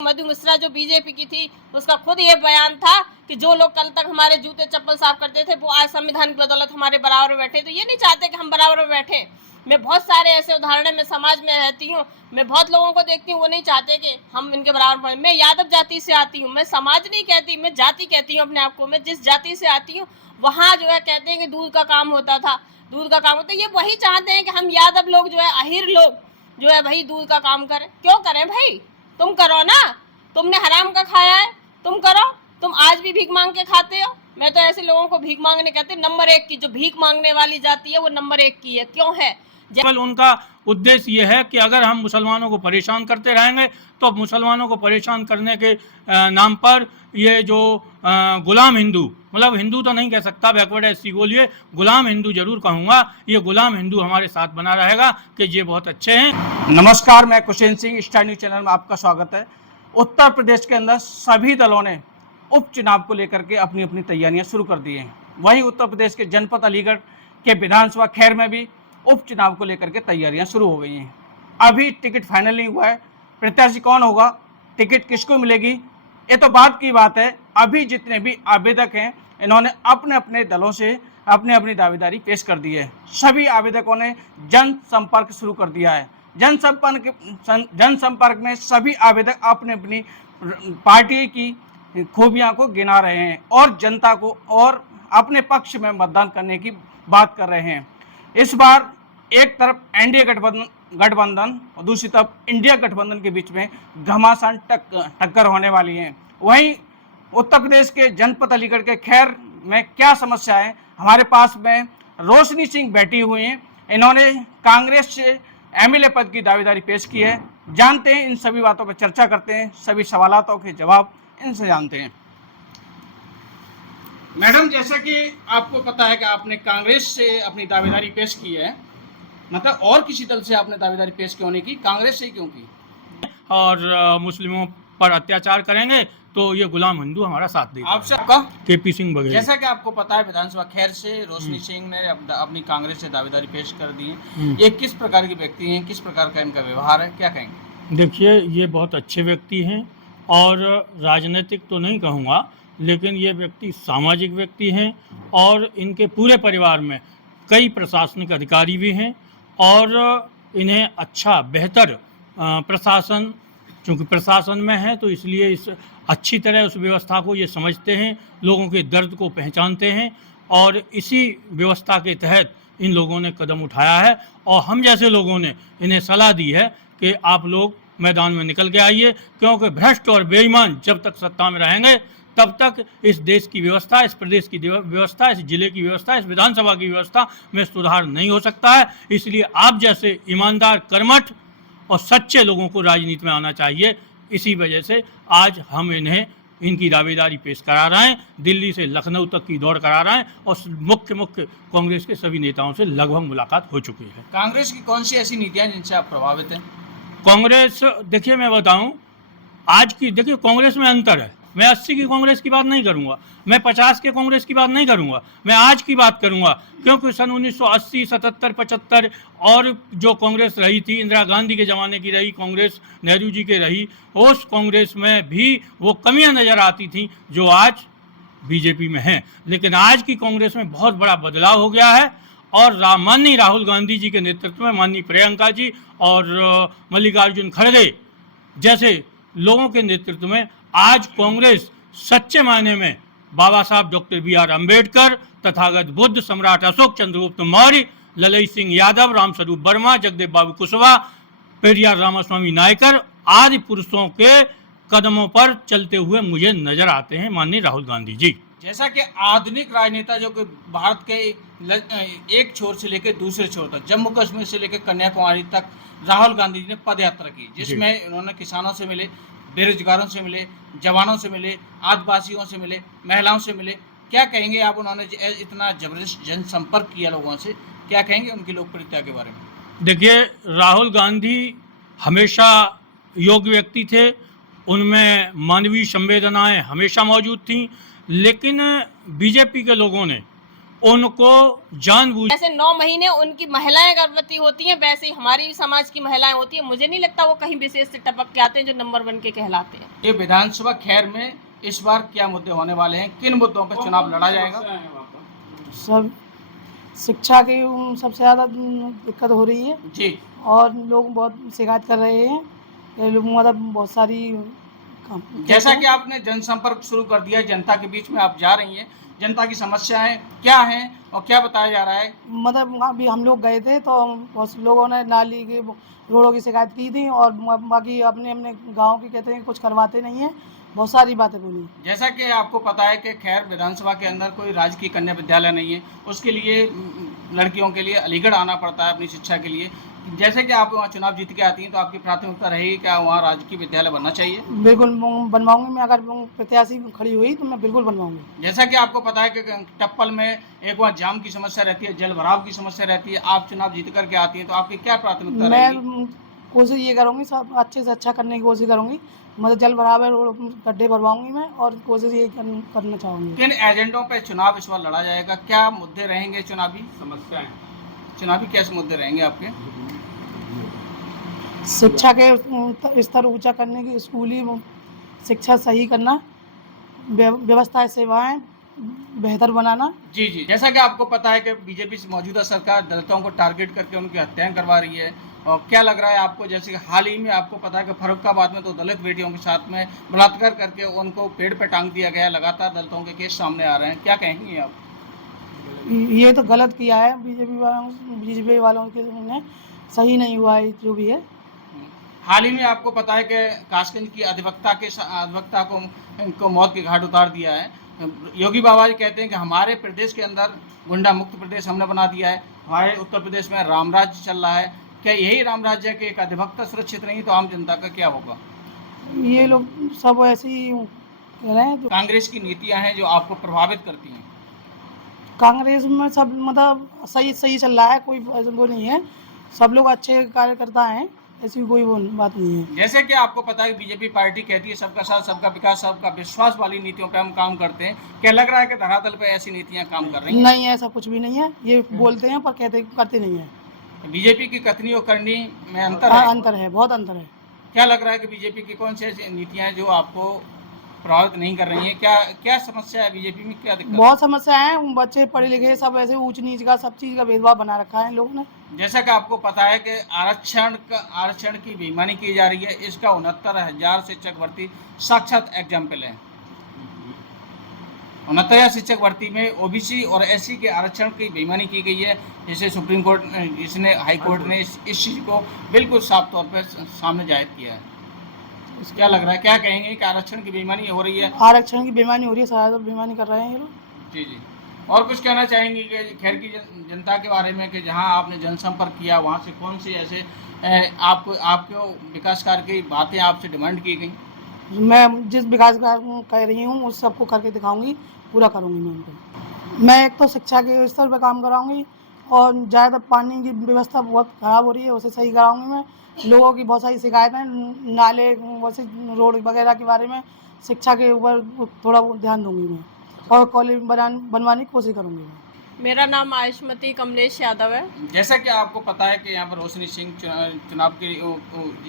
मधु मिश्रा जो बीजेपी की थी, उसका खुद ये बयान था कि जो लोग कल तक हमारे जूते चप्पल साफ करते थे वो आज संविधान की बदौलत हमारे बराबर में बैठे। तो ये नहीं चाहते कि हम बराबर में बैठे। मैं बहुत सारे ऐसे उदाहरण में समाज में रहती हूँ, मैं बहुत लोगों को देखती हूँ, वो नहीं चाहते कि हम इनके बराबर पड़े। मैं यादव जाति से आती हूँ, मैं समाज नहीं कहती, मैं जाति कहती हूँ अपने आप को। मैं जिस जाति से आती हूँ वहाँ जो है कहते हैं कि दूध का काम होता था, दूध का काम होता है। ये वही चाहते हैं कि हम यादव लोग जो है, अहिर लोग जो है भाई दूध का काम करें। क्यों करें भाई, तुम करो ना, तुमने हराम का खाया है, तुम करो। तुम आज भी भीख मांग के खाते हो। मैं तो ऐसे लोगों को भीख मांगने कहते हैं। नंबर 1 की जो भीख मांगने वाली जाती है वो नंबर 1 की है। क्यों है? केवल उनका उद्देश्य यह है कि अगर हम मुसलमानों को परेशान करते रहेंगे तो मुसलमानों को परेशान करने के नाम पर ये जो गुलाम हिंदू, मतलब हिंदू तो नहीं कह सकता, बैकवर्ड एससी बोलिए, गुलाम हिंदू जरूर कहूँगा, ये गुलाम हिंदू हमारे साथ बना रहेगा कि ये बहुत अच्छे हैं। नमस्कार, मैं कुशेन सिंह, स्टार न्यूज चैनल में आपका स्वागत है। उत्तर प्रदेश के अंदर सभी दलों ने उपचुनाव को लेकर के अपनी अपनी तैयारियां शुरू कर दी हैं। वहीं उत्तर प्रदेश के जनपद अलीगढ़ के विधानसभा खैर में भी उपचुनाव को लेकर के तैयारियां शुरू हो गई हैं। अभी टिकट फाइनल नहीं हुआ है, प्रत्याशी कौन होगा, टिकट किसको मिलेगी, ये तो बात की बात है। अभी जितने भी आवेदक हैं इन्होंने अपने अपने दलों से अपनी अपनी दावेदारी पेश कर दी है। सभी आवेदकों ने जनसंपर्क शुरू कर दिया है। जनसंपर्क में सभी आवेदक अपनी अपनी पार्टी की खूबियां को गिना रहे हैं और जनता को और अपने पक्ष में मतदान करने की बात कर रहे हैं। इस बार एक तरफ एनडीए गठबंधन और दूसरी तरफ इंडिया गठबंधन के बीच में घमासान टक्कर होने वाली है। वहीं उत्तर प्रदेश के जनपद अलीगढ़ के खैर में क्या समस्या है, हमारे पास में रोशनी सिंह बैठी हुई हैं। इन्होंने कांग्रेस से एमएलए पद की दावेदारी पेश की है। जानते हैं, इन सभी बातों पर चर्चा करते हैं, सभी सवालों के जवाब इनसे जानते हैं। मैडम, जैसा कि आपको पता है कि आपने कांग्रेस से अपनी दावेदारी पेश की है, मतलब और किसी दल से आपने दावेदारी पेश क्यों नहीं की, कांग्रेस से क्यों की? और मुस्लिमों पर अत्याचार करेंगे तो ये गुलाम हिंदू हमारा साथ देगा। आपसे आपका केपी सिंह बघेल। जैसा कि आपको पता है, विधानसभा खैर से रोशनी सिंह ने अपनी कांग्रेस से दावेदारी पेश कर दी है। ये किस प्रकार के व्यक्ति हैं, किस प्रकार का इनका व्यवहार है, क्या कहेंगे? देखिए, ये बहुत अच्छे व्यक्ति हैं और राजनीतिक तो नहीं कहूँगा, लेकिन ये व्यक्ति सामाजिक व्यक्ति हैं और इनके पूरे परिवार में कई प्रशासनिक अधिकारी भी हैं और इन्हें अच्छा बेहतर प्रशासन, चूँकि प्रशासन में है तो इसलिए इस अच्छी तरह उस व्यवस्था को ये समझते हैं, लोगों के दर्द को पहचानते हैं और इसी व्यवस्था के तहत इन लोगों ने कदम उठाया है। और हम जैसे लोगों ने इन्हें सलाह दी है कि आप लोग मैदान में निकल के आइए, क्योंकि भ्रष्ट और बेईमान जब तक सत्ता में रहेंगे तब तक इस देश की व्यवस्था, इस प्रदेश की व्यवस्था, इस जिले की व्यवस्था, इस विधानसभा की व्यवस्था में सुधार नहीं हो सकता है। इसलिए आप जैसे ईमानदार, कर्मठ और सच्चे लोगों को राजनीति में आना चाहिए। इसी वजह से आज हम इन्हें इनकी दावेदारी पेश करा रहे हैं, दिल्ली से लखनऊ तक की दौड़ करा रहे हैं और मुख्य कांग्रेस के सभी नेताओं से लगभग मुलाकात हो चुकी है। कांग्रेस की कौन सी ऐसी नीतियां जिनसे आप प्रभावित हैं? कांग्रेस, देखिए मैं बताऊं, आज की देखिए कांग्रेस में अंतर है। मैं 80 की कांग्रेस की बात नहीं करूंगा, मैं 50 के कांग्रेस की बात नहीं करूंगा, मैं आज की बात करूंगा। क्योंकि सन 1980, 77, 75 और जो कांग्रेस रही थी, इंदिरा गांधी के ज़माने की रही कांग्रेस, नेहरू जी के रही, उस कांग्रेस में भी वो कमियां नज़र आती थी जो आज बीजेपी में हैं। लेकिन आज की कांग्रेस में बहुत बड़ा बदलाव हो गया है और माननीय राहुल गांधी जी के नेतृत्व में माननीय प्रियंका जी और मल्लिकार्जुन खड़गे जैसे लोगों के नेतृत्व में आज कांग्रेस सच्चे मायने में बाबा साहब डॉक्टर BR अम्बेडकर, तथागत बुद्ध, सम्राट अशोक, चंद्रगुप्त मौर्य, ललई सिंह यादव, रामस्वरूप वर्मा, जगदेव बाबू कुशवाहा, पेरियार रामास्वामी नायकर आदि पुरुषों के कदमों पर चलते हुए मुझे नजर आते हैं माननीय राहुल गांधी जी। जैसा कि आधुनिक राजनेता जो कि भारत के एक छोर से लेकर दूसरे छोर तक, जम्मू कश्मीर से लेकर कन्याकुमारी तक राहुल गांधी जी ने पद यात्रा की, जिसमें उन्होंने किसानों से मिले, बेरोजगारों से मिले, जवानों से मिले, आदिवासियों से मिले, महिलाओं से मिले। क्या कहेंगे आप, उन्होंने इतना जबरदस्त जनसंपर्क किया लोगों से, क्या कहेंगे उनकी लोकप्रियता के बारे में? देखिए, राहुल गांधी हमेशा योग्य व्यक्ति थे, उनमें मानवीय संवेदनाएं हमेशा मौजूद थीं, लेकिन बीजेपी के लोगों ने उनको जानबूझ जैसे 9 महीने उनकी महिलाएं गर्भवती होती हैं, वैसे ही हमारी भी समाज की महिलाएं होती हैं। मुझे नहीं लगता वो कहीं विशेष से टपक के आते हैं जो नंबर 1 के कहलाते हैं। ये विधानसभा खैर में इस बार क्या मुद्दे होने वाले हैं, किन मुद्दों पर चुनाव लड़ा जाएगा? सब शिक्षा की सबसे ज़्यादा दिक्कत हो रही है जी, और लोग बहुत शिकायत कर रहे हैं। ये लोग मतलब बहुत सारी जैसा कि आपने जनसंपर्क शुरू कर दिया, जनता के बीच में आप जा रही हैं, जनता की समस्याएं क्या हैं और क्या बताया जा रहा है? मतलब अभी हम लोग गए थे तो बहुत से लोगों ने नाली की रोडों की शिकायत की थी और बाकी अपने अपने गांव की कहते हैं कुछ करवाते नहीं हैं, बहुत सारी बातें बोली। जैसा कि आपको पता है कि खैर विधानसभा के अंदर कोई राजकीय कन्या विद्यालय नहीं है, उसके लिए लड़कियों के लिए अलीगढ़ आना पड़ता है अपनी शिक्षा के लिए। जैसे कि आप वहाँ चुनाव जीत के आती हैं तो आपकी प्राथमिकता रहेगी क्या वहाँ राजकीय विद्यालय बनना चाहिए? बिल्कुल बनवाऊंगी मैं, अगर प्रत्याशी खड़ी हुई तो मैं बिल्कुल बनवाऊंगी। जैसा कि आपको पता है कि टप्पल में एक वहाँ जाम की समस्या रहती है, जल भराव की समस्या रहती है, आप चुनाव जीत करके आती हैं तो आपकी क्या प्राथमिकता रहेगी? मैं कोशिश ये करूंगी सब अच्छे से अच्छा करने की कोशिश करूंगी, मतलब जल भराव है रोड गड्ढे भरवाऊंगी मैं और कोशिश ये करना चाहूँगी। किन एजेंडों पर चुनाव इस बार लड़ा जाएगा, क्या मुद्दे रहेंगे चुनावी समस्याएं, चुनावी कैसे मुद्दे रहेंगे आपके? शिक्षा के स्तर ऊंचा करने की, स्कूली शिक्षा सही करना, व्यवस्था सेवाएं बेहतर बनाना। जी जी, जैसा कि आपको पता है कि बीजेपी से मौजूदा सरकार दलितों को टारगेट करके उनकी हत्याएं करवा रही है, और क्या लग रहा है आपको? जैसे कि हाल ही में आपको पता है कि फर्रुखाबाद में तो दलित बेटियों के साथ में बलात्कार करके उनको पेड़ पे टांग दिया गया, लगातार दलितों के केस सामने आ रहे हैं, क्या कहेंगे आप? ये तो गलत किया है बीजेपी वालों के ने, सही नहीं हुआ है जो भी है। हाल ही में आपको पता है कि कासगंज की अधिवक्ता को मौत के घाट उतार दिया है। योगी बाबा जी कहते हैं कि हमारे प्रदेश के अंदर गुंडा मुक्त प्रदेश हमने बना दिया है, हमारे उत्तर प्रदेश में राम राज्य चल रहा है। क्या यही राम राज्य है कि एक अधिवक्ता सुरक्षित नहीं तो आम जनता का क्या होगा? ये लोग सब ऐसे ही कह रहे हैं। कांग्रेस की नीतियां हैं जो आपको प्रभावित करती हैं? कांग्रेस में सब मतलब सही सही चल रहा है, कोई ऐसा वो नहीं है, सब लोग अच्छे कार्यकर्ता हैं, ऐसी कोई वो बात नहीं है। जैसे कि आपको पता है बीजेपी पार्टी कहती है सबका साथ सबका विकास सबका विश्वास वाली नीतियों पे हम काम करते हैं, क्या लग रहा है कि धरातल पे ऐसी नीतियां काम कर रही हैं? नहीं, ऐसा कुछ भी नहीं है, ये बोलते हैं पर करते नहीं है। बीजेपी की कथनी और करनी में अंतर है? अंतर है, बहुत अंतर है। क्या लग रहा है कि बीजेपी की कौन सी ऐसी नीतियां हैं जो आपको प्रभावित नहीं कर रही हैं? क्या समस्या है बीजेपी में, क्या दिक्कत? बहुत समस्या है, बच्चे पढ़े लिखे सब ऐसे ऊंच नीच का सब चीज़ का भेदभाव बना रखा है लोगों ने। जैसा कि आपको पता है कि आरक्षण की बेईमानी की जा रही है, इसका 69,000 शिक्षक भर्ती साक्षात एग्जाम्पल है। 69,000 शिक्षक भर्ती में ओबीसी और एससी के आरक्षण की बेईमानी की गई है, जिसे सुप्रीम कोर्ट इसने हाई कोर्ट ने इस चीज़ को बिल्कुल साफ तौर पर सामने जाहिर किया है। क्या लग रहा है, क्या कहेंगे कि आरक्षण की बेईमानी हो रही है? आरक्षण की बेईमानी हो रही है, सारा बेईमानी कर रहे हैं ये लोग। जी जी, और कुछ कहना चाहेंगे कि खैर की जनता के बारे में कि जहां आपने जनसंपर्क किया वहां से कौन सी ऐसे आपको विकास कार्य की बातें आपसे डिमांड की गई? मैं जिस विकास का कह रही हूँ उस सबको करके दिखाऊंगी, पूरा करूँगी मैं उनको। मैं एक तो शिक्षा के स्तर पर काम कराऊंगी और ज़्यादा पानी की व्यवस्था बहुत ख़राब हो रही है, उसे सही कराऊंगी मैं। लोगों की बहुत सारी शिकायतें नाले वैसे रोड वगैरह के बारे में, शिक्षा के ऊपर थोड़ा ध्यान दूंगी मैं और कॉलेज बनवाने की कोशिश करूँगी मैं। मेरा नाम आयुष्मती कमलेश यादव है। जैसा कि आपको पता है कि यहाँ पर रोशनी सिंह चुनाव की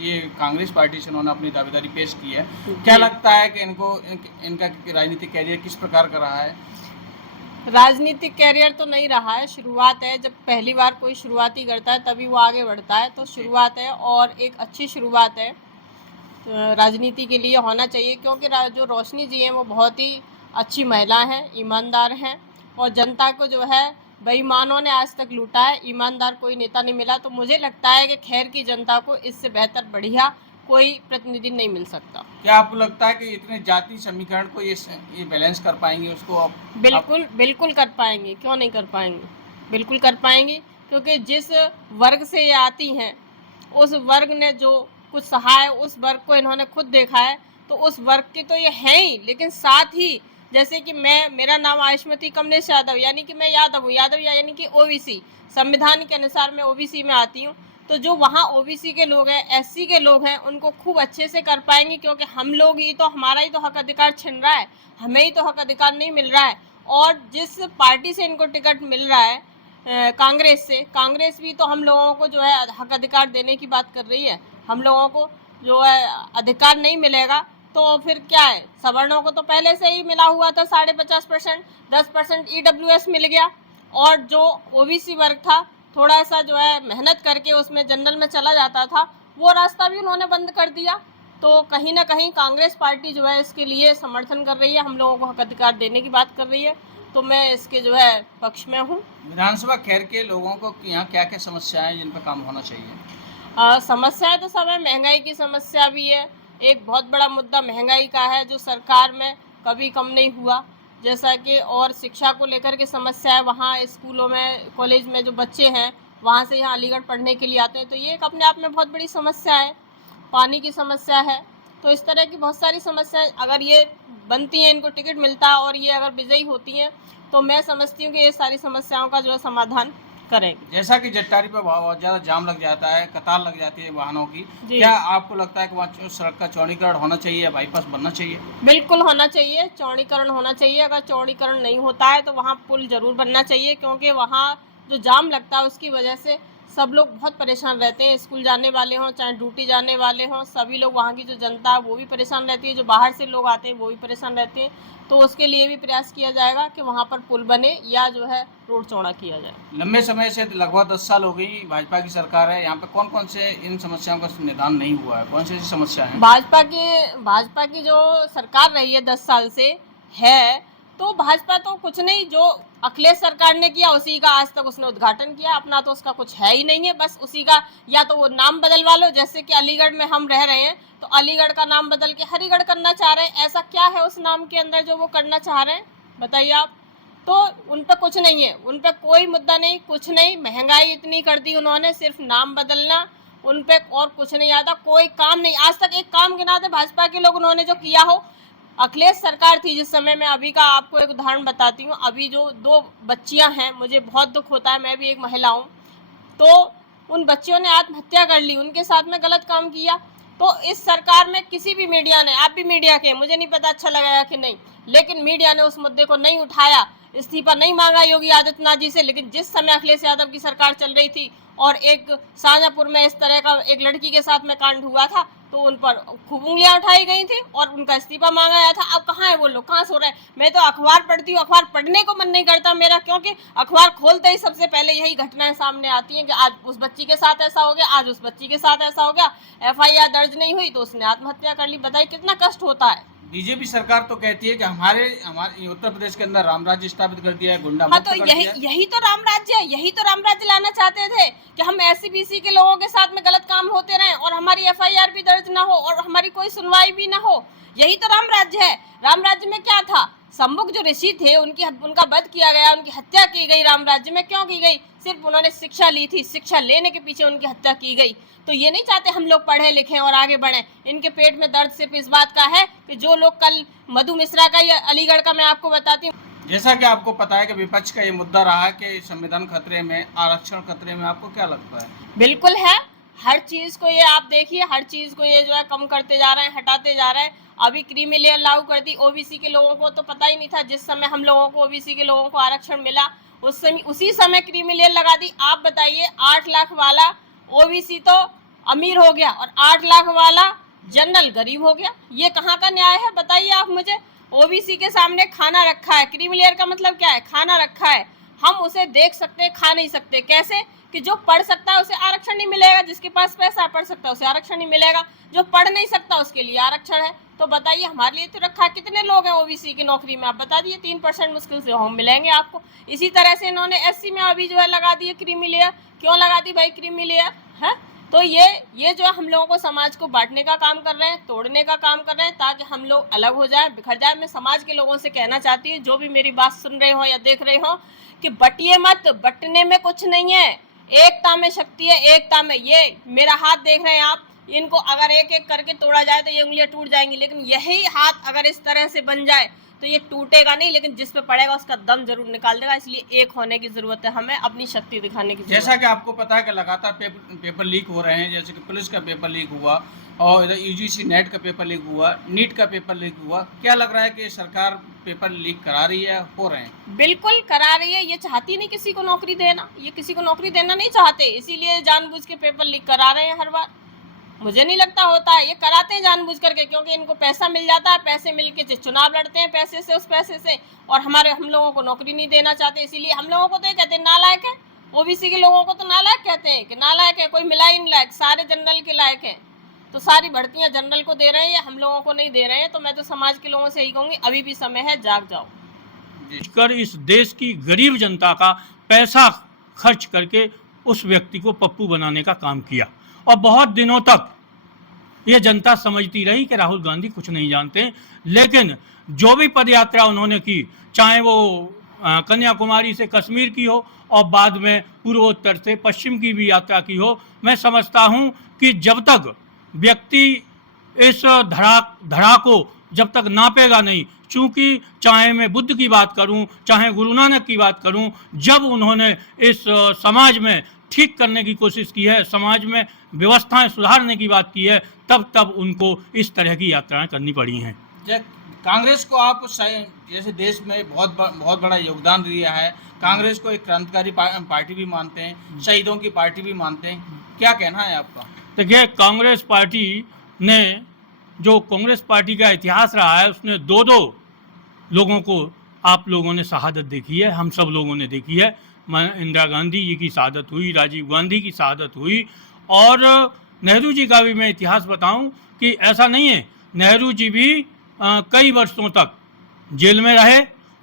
ये कांग्रेस पार्टी से उन्होंने अपनी दावेदारी पेश की है, क्या लगता है कि इनका राजनीतिक कैरियर किस प्रकार का रहा है? राजनीतिक कैरियर तो नहीं रहा है, शुरुआत है। जब पहली बार कोई शुरुआती करता है तभी वो आगे बढ़ता है, तो शुरुआत है और एक अच्छी शुरुआत है राजनीति के लिए होना चाहिए, क्योंकि जो रोशनी जी हैं वो बहुत ही अच्छी महिला हैं, ईमानदार हैं और जनता को जो है बेईमानों ने आज तक लूटा है, ईमानदार कोई नेता नहीं मिला। तो मुझे लगता है कि खैर की जनता को इससे बेहतर बढ़िया कोई प्रतिनिधि नहीं मिल सकता। क्या आपको लगता है कि इतने जाति समीकरण को ये बैलेंस कर पाएंगे उसको? बिल्कुल कर पाएंगे, क्यों नहीं कर पाएंगे, बिल्कुल कर पाएंगे, क्योंकि जिस वर्ग से ये आती हैं उस वर्ग ने जो कुछ सहा है उस वर्ग को इन्होंने खुद देखा है, तो उस वर्ग के तो ये हैं ही, लेकिन साथ ही जैसे कि मेरा नाम आयुष्मती कमलेश यादव, यानी कि मैं यादव हूँ, यादव यानी कि ओबीसी, संविधान के अनुसार मैं ओबीसी में आती हूँ। तो जो वहाँ ओबीसी के लोग हैं, एससी के लोग हैं, उनको खूब अच्छे से कर पाएंगे, क्योंकि हम लोग ही तो, हमारा ही तो हक अधिकार छिन रहा है, हमें ही तो हक अधिकार नहीं मिल रहा है। और जिस पार्टी से इनको टिकट मिल रहा है कांग्रेस से, कांग्रेस भी तो हम लोगों को जो है हक अधिकार देने की बात कर रही है। हम लोगों को जो है अधिकार नहीं मिलेगा तो फिर क्या है, सवर्णों को तो पहले से ही मिला हुआ था 50.5%, 10% EWS मिल गया, और जो OBC वर्ग था थोड़ा सा जो है मेहनत करके उसमें जनरल में चला जाता था, वो रास्ता भी उन्होंने बंद कर दिया। तो कहीं ना कहीं कांग्रेस पार्टी जो है इसके लिए समर्थन कर रही है, हम लोगों को हक अधिकार देने की बात कर रही है, तो मैं इसके जो है पक्ष में हूँ। विधानसभा खैर के लोगों को यहाँ क्या क्या समस्याएं हैं जिन पर काम होना चाहिए? समस्याएं तो सब है, महंगाई की समस्या भी है, एक बहुत बड़ा मुद्दा महंगाई का है जो सरकार में कभी कम नहीं हुआ, जैसा कि और शिक्षा को लेकर के समस्या है, वहाँ स्कूलों में कॉलेज में जो बच्चे हैं वहाँ से यहाँ अलीगढ़ पढ़ने के लिए आते हैं, तो ये एक अपने आप में बहुत बड़ी समस्या है। पानी की समस्या है, तो इस तरह की बहुत सारी समस्याएं अगर ये बनती हैं, इनको टिकट मिलता है और ये अगर विजयी होती हैं तो मैं समझती हूँ कि ये सारी समस्याओं का जो है समाधान करेंगे। जैसा कि जट्टारी पर बहुत ज़्यादा जाम लग जाता है, कतार लग जाती है वाहनों की, जी। क्या आपको लगता है कि वहाँ सड़क का चौड़ीकरण होना चाहिए या बाईपास बनना चाहिए? बिल्कुल होना चाहिए, चौड़ीकरण होना चाहिए। अगर चौड़ीकरण नहीं होता है तो वहाँ पुल जरूर बनना चाहिए, क्योंकि वहाँ जो जाम लगता है उसकी वजह से सब लोग बहुत परेशान रहते हैं, स्कूल जाने वाले हों चाहे ड्यूटी जाने वाले हों, सभी लोग, वहाँ की जो जनता है वो भी परेशान रहती है, जो बाहर से लोग आते हैं वो भी परेशान रहते हैं। तो उसके लिए भी प्रयास किया जाएगा कि वहाँ पर पुल बने या जो है रोड चौड़ा किया जाए। लंबे समय से लगभग 10 साल हो गई भाजपा की सरकार है, यहाँ पे कौन कौन से इन समस्याओं का निदान नहीं हुआ है, कौन सी ऐसी समस्या है? भाजपा की जो सरकार रही है 10 साल से है, तो भाजपा तो कुछ नहीं, जो अखिलेश सरकार ने किया उसी का आज तक उसने उद्घाटन किया, अपना तो उसका कुछ है ही नहीं है, बस उसी का या तो वो नाम बदलवा लो, जैसे कि अलीगढ़ में हम रह रहे हैं तो अलीगढ़ का नाम बदल के हरिगढ़ करना चाह रहे हैं। ऐसा क्या है उस नाम के अंदर जो वो करना चाह रहे हैं, बताइए आप। तो उन पर कुछ नहीं है, उन पर कोई मुद्दा नहीं, कुछ नहीं। महंगाई इतनी कर दी उन्होंने, सिर्फ नाम बदलना, उन पे और कुछ नहीं आता, कोई काम नहीं। आज तक एक काम गिना दे भाजपा के लोग उन्होंने जो किया हो। अखिलेश सरकार थी जिस समय, मैं अभी का आपको एक उदाहरण बताती हूँ, अभी जो 2 बच्चियां हैं, मुझे बहुत दुख होता है, मैं भी एक महिला हूँ, तो उन बच्चियों ने आत्महत्या कर ली, उनके साथ में गलत काम किया। तो इस सरकार में किसी भी मीडिया ने, आप भी मीडिया के, मुझे नहीं पता अच्छा लगेगा कि नहीं, लेकिन मीडिया ने उस मुद्दे को नहीं उठाया, इस्तीफा नहीं मांगा योगी आदित्यनाथ जी से। लेकिन जिस समय अखिलेश यादव की सरकार चल रही थी और एक शाहजहांपुर में इस तरह का एक लड़की के साथ में कांड हुआ था, तो उन पर खूब उंगलियां उठाई गई थी और उनका इस्तीफा मांगा गया था। अब कहाँ है वो लोग, कहाँ सो रहे हैं? मैं तो अखबार पढ़ती हूँ, अखबार पढ़ने को मन नहीं करता मेरा, क्योंकि अखबार खोलते ही सबसे पहले यही घटनाएं सामने आती हैं कि आज उस बच्ची के साथ ऐसा हो गया, आज उस बच्ची के साथ ऐसा हो गया, FIR दर्ज नहीं हुई तो उसने आत्महत्या कर ली। बताइए कितना कष्ट होता है। बीजेपी सरकार तो कहती है कि हमारे उत्तर प्रदेश के अंदर राम राज्य स्थापित कर दिया है, गुंडा हाँ, मुक्त तो कर दिया है। यही तो राम राज्य है, यही तो राम राज्य लाना चाहते थे कि हम SC-BC के लोगों के साथ में गलत काम होते रहें और हमारी FIR भी दर्ज ना हो और हमारी कोई सुनवाई भी ना हो। यही तो राम राज्य है। राम राज्य में क्या था, सम्मुख जो ऋषि थे उनका वध किया गया, उनकी हत्या की गई। राम राज्य में क्यों की गई? सिर्फ उन्होंने शिक्षा ली थी, शिक्षा लेने के पीछे उनकी हत्या की गई। तो ये नहीं चाहते हम लोग पढ़े लिखें और आगे बढ़ें। इनके पेट में दर्द सिर्फ इस बात का है कि जो लोग कल मधु मिश्रा का या अलीगढ़ का, मैं आपको बताती हूँ, जैसा कि आपको पता है कि विपक्ष का ये मुद्दा रहा है कि संविधान खतरे में, आरक्षण खतरे में, आपको क्या लगता है? बिल्कुल है। हर चीज को ये आप देखिए, हर चीज को ये जो है कम करते जा रहे हैं, हटाते जा रहे हैं। अभी क्रीमी लेयर लागू कर दी, OBC के लोगों को तो पता ही नहीं था। जिस समय हम लोगों को, OBC के लोगों को आरक्षण मिला उसी समय क्रीमी लेयर लगा दी। आप बताइए, 8 लाख वाला OBC तो अमीर हो गया और 8 लाख वाला जनरल गरीब हो गया। ये कहाँ का न्याय है, बताइए आप मुझे। OBC के सामने खाना रखा है, क्रीमी लेयर का मतलब क्या है, खाना रखा है, हम उसे देख सकते, खा नहीं सकते। कैसे? कि जो पढ़ सकता है उसे आरक्षण नहीं मिलेगा, जिसके पास पैसा पढ़ सकता है उसे आरक्षण नहीं मिलेगा, जो पढ़ नहीं सकता उसके लिए आरक्षण है। तो बताइए, हमारे लिए तो रखा है। कितने लोग हैं OBC की नौकरी में, आप बता दिए। 3% मुश्किल से होम मिलेंगे आपको। इसी तरह से इन्होंने SC में अभी जो है लगा दी है क्रीमी लेयर। क्यों लगा दी भाई क्रीमी लेयर है? तो ये जो है हम लोगों को, समाज को बांटने का काम कर रहे हैं, तोड़ने का काम कर रहे हैं, ताकि हम लोग अलग हो जाए, बिखर जाए। मैं समाज के लोगों से कहना चाहती हूँ, जो भी मेरी बात सुन रहे हो या देख रहे हो, कि बटिए मत, बटने में कुछ नहीं है, एकता में शक्ति है, एकता में। ये मेरा हाथ देख रहे हैं आप, इनको अगर एक एक करके तोड़ा जाए तो ये उंगलियां टूट जाएंगी, लेकिन यही हाथ अगर इस तरह से बन जाए तो ये टूटेगा नहीं, लेकिन जिस पे पड़ेगा उसका दम जरूर निकाल देगा। इसलिए एक होने की जरूरत है, हमें अपनी शक्ति दिखाने की जरूरत जैसा कि आपको पता है कि लगातार पेपर लीक हो रहे हैं, जैसे कि पुलिस का पेपर लीक हुआ और इधर यूजीसी नेट का पेपर लीक हुआ, नीट का पेपर लीक हुआ। क्या लग रहा है कि सरकार पेपर लीक करा रही है, हो रहे हैं? बिल्कुल करा रही है। ये चाहती नहीं किसी को नौकरी देना, ये किसी को नौकरी देना नहीं चाहते, इसीलिए जानबूझ के पेपर लीक करा रहे हैं हर बार। मुझे नहीं लगता होता है, ये कराते हैं जानबूझ करके, क्योंकि इनको पैसा मिल जाता है, पैसे मिल के चुनाव लड़ते हैं पैसे से, उस पैसे से, और हम लोगों को नौकरी नहीं देना चाहते। इसीलिए हम लोगों को तो ये कहते हैं नालायक है, ओबीसी के लोगों को तो नालायक कहते हैं कि नालायक है, कोई मिला ही नहीं लायक, सारे जनरल के लायक हैं। तो सारी भर्तियां जनरल को दे रहे हैं, हम लोगों को नहीं दे रहे हैं। तो मैं तो समाज के लोगों से यही कहूँगी, अभी भी समय है, जाग जाओ। कर इस देश की गरीब जनता का पैसा खर्च करके उस व्यक्ति को पप्पू बनाने का काम किया, और बहुत दिनों तक ये जनता समझती रही कि राहुल गांधी कुछ नहीं जानते। लेकिन जो भी पदयात्रा उन्होंने की, चाहे वो कन्याकुमारी से कश्मीर की हो और बाद में पूर्वोत्तर से पश्चिम की भी यात्रा की हो, मैं समझता हूँ कि जब तक व्यक्ति इस धरा को जब तक नापेगा नहीं, चूँकि चाहे मैं बुद्ध की बात करूं, चाहे गुरु नानक की बात करूं, जब उन्होंने इस समाज में ठीक करने की कोशिश की है, समाज में व्यवस्थाएं सुधारने की बात की है, तब उनको इस तरह की यात्राएं करनी पड़ी हैं। कांग्रेस को आप जैसे देश में बहुत बड़ा योगदान दिया है, कांग्रेस को एक क्रांतिकारी पार्टी भी मानते हैं, शहीदों की पार्टी भी मानते हैं, क्या कहना है आपका? देखिए, कांग्रेस पार्टी ने, जो कांग्रेस पार्टी का इतिहास रहा है, उसने दो लोगों को आप लोगों ने शहादत देखी है, हम सब लोगों ने देखी है। इंदिरा गांधी जी की शहादत हुई, राजीव गांधी की शहादत हुई, और नेहरू जी का भी मैं इतिहास बताऊं कि ऐसा नहीं है, नेहरू जी भी कई वर्षों तक जेल में रहे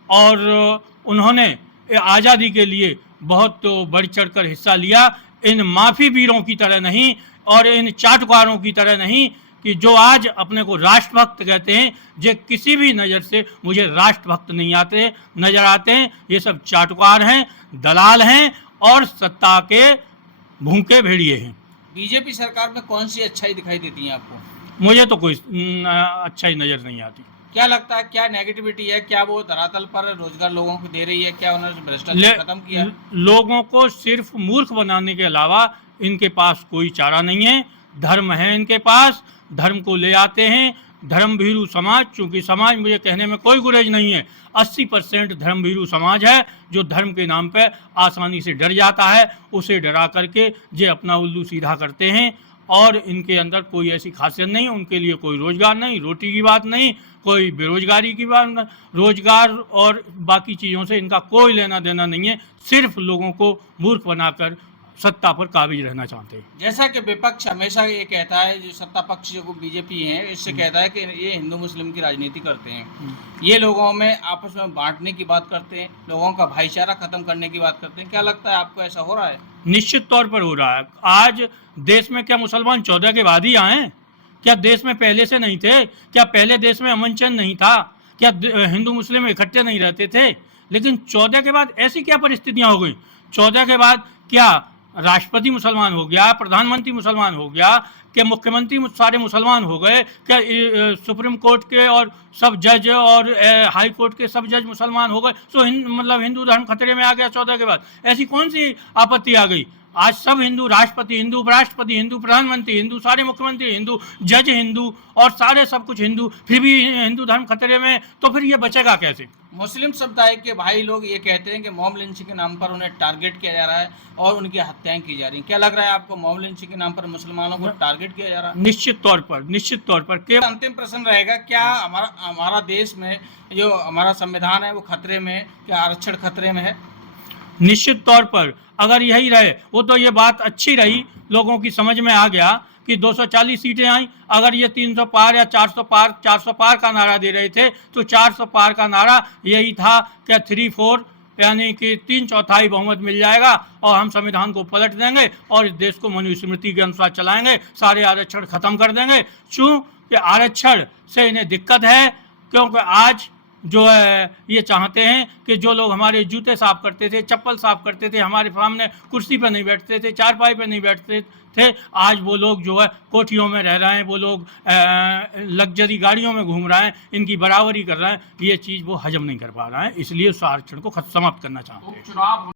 और उन्होंने आज़ादी के लिए बहुत बढ़ चढ़कर हिस्सा लिया। इन माफी वीरों की तरह नहीं और इन चाटुकारों की तरह नहीं कि जो आज अपने को राष्ट्रभक्त कहते हैं, जे किसी भी नज़र से मुझे राष्ट्रभक्त नहीं आते नज़र आते हैं। ये सब चाटुकार हैं, दलाल हैं और सत्ता के भूखे भेड़िए हैं। बीजेपी सरकार में कौन सी अच्छाई दिखाई देती है आपको? मुझे तो कोई अच्छाई नज़र नहीं आती। क्या लगता है, क्या नेगेटिविटी है? क्या वो धरातल पर रोजगार लोगों को दे रही है? क्या उन्होंने भ्रष्टाचार खत्म किया? लोगों को सिर्फ मूर्ख बनाने के अलावा इनके पास कोई चारा नहीं है। धर्म है इनके पास, धर्म को ले आते हैं। धर्म भीरू समाज, चूंकि समाज मुझे कहने में कोई गुरेज नहीं है, 80% धर्म भीरू समाज है, जो धर्म के नाम पे आसानी से डर जाता है। उसे डरा करके जे अपना उल्लू सीधा करते हैं, और इनके अंदर कोई ऐसी खासियत नहीं, उनके लिए कोई रोजगार नहीं, रोटी की बात नहीं, कोई बेरोजगारी की बात नहीं, रोजगार और बाकी चीज़ों से इनका कोई लेना देना नहीं है। सिर्फ लोगों को मूर्ख बनाकर सत्ता पर काबिज रहना चाहते हैं। जैसा कि विपक्ष हमेशा ये कहता है, जो सत्ता पक्ष जो बीजेपी है, इससे कहता है कि ये हिंदू मुस्लिम की राजनीति करते हैं, ये लोगों में आपस में बांटने की बात करते हैं, लोगों का भाईचारा खत्म करने की बात करते हैं। क्या लगता है आपको, ऐसा हो रहा है? निश्चित तौर पर हो रहा है। आज देश में क्या मुसलमान 14 के बाद ही आए? क्या देश में पहले से नहीं थे? क्या पहले देश में अमन चैन नहीं था? क्या हिंदू मुस्लिम इकट्ठे नहीं रहते थे? लेकिन 14 के बाद ऐसी क्या परिस्थितियां हो गई? 14 के बाद क्या राष्ट्रपति मुसलमान हो गया, प्रधानमंत्री मुसलमान हो गया, क्या मुख्यमंत्री सारे मुसलमान हो गए? क्या सुप्रीम कोर्ट के और सब जज और हाई कोर्ट के सब जज मुसलमान हो गए? तो मतलब हिंदू धर्म खतरे में आ गया 14 के बाद? ऐसी कौन सी आपत्ति आ गई? आज सब हिंदू राष्ट्रपति, हिंदू उपराष्ट्रपति, हिंदू प्रधानमंत्री, हिंदू सारे मुख्यमंत्री, हिंदू जज हिंदू, और सारे सब कुछ हिंदू, फिर भी हिंदू धर्म खतरे में, तो फिर ये बचेगा कैसे? मुस्लिम समुदाय के भाई लोग ये कहते हैं कि मॉब लिंचिंग के नाम पर उन्हें टारगेट किया जा रहा है और उनकी हत्याएं की जा रही हैं। क्या लग रहा है आपको, मॉब लिंचिंग के नाम पर मुसलमानों को टारगेट किया जा रहा है? निश्चित तौर पर अंतिम प्रश्न रहेगा, क्या हमारा देश में जो हमारा संविधान है वो खतरे में, क्या आरक्षण खतरे में है? निश्चित तौर पर अगर यही रहे, वो तो ये बात अच्छी रही, लोगों की समझ में आ गया कि 240 सीटें आई। अगर ये 300 पार या 400 पार का नारा दे रहे थे, तो 400 पार का नारा यही था कि 3/4 यानी कि 3/4 बहुमत मिल जाएगा और हम संविधान को पलट देंगे और इस देश को मनुस्मृति के अनुसार चलाएंगे, सारे आरक्षण खत्म कर देंगे। क्योंकि आरक्षण से इन्हें दिक्कत है, क्योंकि आज जो है ये चाहते हैं कि जो लोग हमारे जूते साफ करते थे, चप्पल साफ करते थे, हमारे सामने कुर्सी पर नहीं बैठते थे, चारपाई पर नहीं बैठते थे, आज वो लोग जो है कोठियों में रह रहे हैं, वो लोग लग्जरी गाड़ियों में घूम रहे हैं, इनकी बराबरी कर रहे हैं। ये चीज़ वो हजम नहीं कर पा रहे हैं, इसलिए उस आरक्षण को समाप्त करना चाहते हैं।